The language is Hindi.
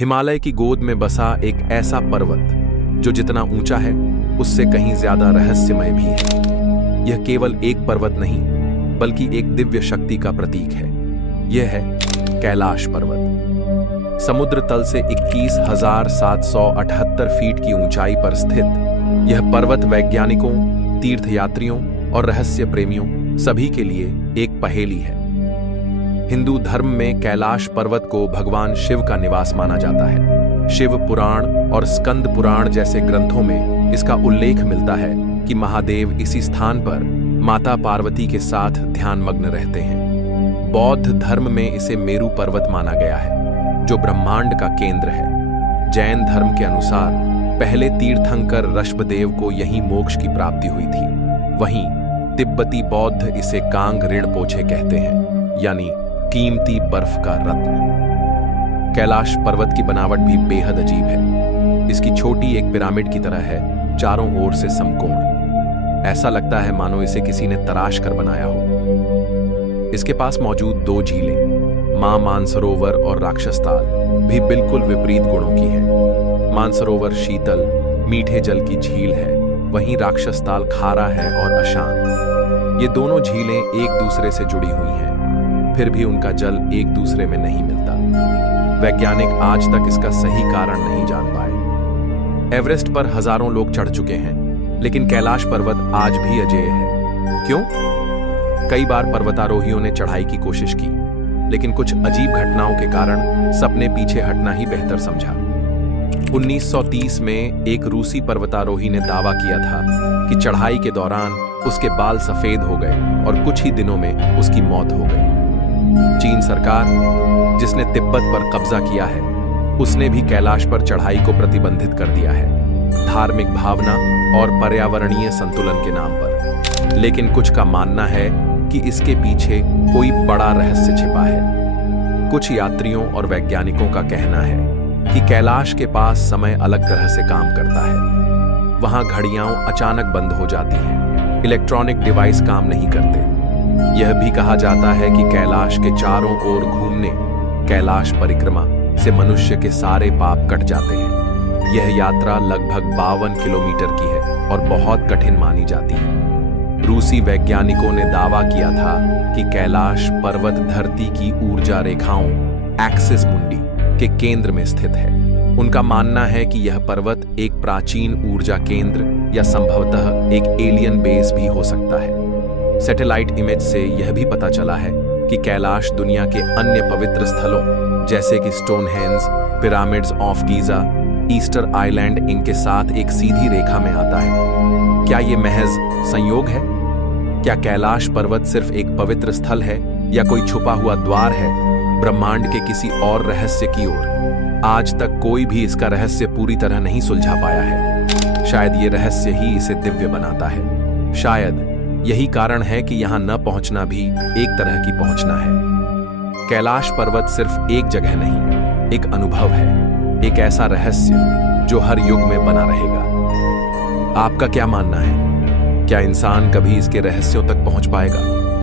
हिमालय की गोद में बसा एक ऐसा पर्वत जो जितना ऊंचा है उससे कहीं ज्यादा रहस्यमय भी है। यह केवल एक पर्वत नहीं बल्कि एक दिव्य शक्ति का प्रतीक है। यह है कैलाश पर्वत। समुद्र तल से 21,778 फीट की ऊंचाई पर स्थित यह पर्वत वैज्ञानिकों, तीर्थयात्रियों और रहस्य प्रेमियों सभी के लिए एक पहेली है। हिंदू धर्म में कैलाश पर्वत को भगवान शिव का निवास माना जाता है। शिव पुराण और स्कंद पुराण जैसे ग्रंथों में इसका उल्लेख मिलता है कि महादेव इसी स्थान पर माता पार्वती के साथ ध्यानमग्न रहते हैं। बौद्ध धर्म में इसे मेरु पर्वत माना गया है जो ब्रह्मांड का केंद्र है। जैन धर्म के अनुसार पहले तीर्थंकर ऋषभदेव को यहीं मोक्ष की प्राप्ति हुई थी। वहीं तिब्बती बौद्ध इसे कांग ऋणपोछे कहते हैं, यानी कीमती बर्फ का रत्न। कैलाश पर्वत की बनावट भी बेहद अजीब है। इसकी छोटी एक पिरामिड की तरह है, चारों ओर से समकोण। ऐसा लगता है मानो इसे किसी ने तराश कर बनाया हो। इसके पास मौजूद दो झीलें, मां मानसरोवर और राक्षसताल, भी बिल्कुल विपरीत गुणों की हैं। मानसरोवर शीतल, मीठे जल की झील है, वहीं राक्षसताल खारा है और अशांत। ये दोनों झीलें एक दूसरे से जुड़ी हुई हैं, फिर भी उनका जल एक दूसरे में नहीं मिलता। वैज्ञानिक आज तक इसका सही कारण नहीं जान पाए। एवरेस्ट पर हजारों लोग चढ़ चुके हैं, लेकिन कैलाश पर्वत आज भी अजेय है। क्यों? कई बार पर्वतारोहियों ने चढ़ाई की कोशिश की, लेकिन कुछ अजीब घटनाओं के कारण सपने पीछे हटना ही बेहतर समझा। 1930 में एक रूसी पर्वतारोही ने दावा किया था कि चढ़ाई के दौरान उसके बाल सफेद हो गए और कुछ ही दिनों में उसकी मौत हो गई। चीन सरकार, जिसने तिब्बत पर कब्जा किया है, उसने भी कैलाश पर चढ़ाई को प्रतिबंधित कर दिया है, धार्मिक भावना और पर्यावरणीय संतुलन के नाम पर। लेकिन कुछ का मानना है कि इसके पीछे कोई बड़ा रहस्य छिपा है। कुछ यात्रियों और वैज्ञानिकों का कहना है कि कैलाश के पास समय अलग तरह से काम करता है। वहां घड़ियां अचानक बंद हो जाती हैं, इलेक्ट्रॉनिक डिवाइस काम नहीं करते। यह भी कहा जाता है कि कैलाश के चारों ओर घूमने, कैलाश परिक्रमा से मनुष्य के सारे पाप कट जाते हैं। यह यात्रा लगभग 52 किलोमीटर की है और बहुत कठिन मानी जाती है। रूसी वैज्ञानिकों ने दावा किया था कि कैलाश पर्वत धरती की ऊर्जा रेखाओं, एक्सिस मुंडी, के केंद्र में स्थित है। उनका मानना है कि यह पर्वत एक प्राचीन ऊर्जा केंद्र या संभवतः एक एलियन बेस भी हो सकता है। सैटेलाइट इमेज से यह भी पता चला है कि कैलाश दुनिया के अन्य पवित्र स्थलों जैसे कि Stonehenge, pyramids of Giza, Easter island इनके साथ एक सीधी रेखा में आता है। क्या ये महज संयोग है? क्या कैलाश पर्वत सिर्फ एक पवित्र स्थल है या कोई छुपा हुआ द्वार है ब्रह्मांड के किसी और रहस्य की ओर? आज तक कोई भी इसका रहस्य पूरी तरह नहीं सुलझा पाया है। शायद ये रहस्य ही इसे दिव्य बनाता है। शायद यही कारण है कि यहां न पहुंचना भी एक तरह की पहुंचना है। कैलाश पर्वत सिर्फ एक जगह नहीं, एक अनुभव है, एक ऐसा रहस्य जो हर युग में बना रहेगा। आपका क्या मानना है? क्या इंसान कभी इसके रहस्यों तक पहुंच पाएगा?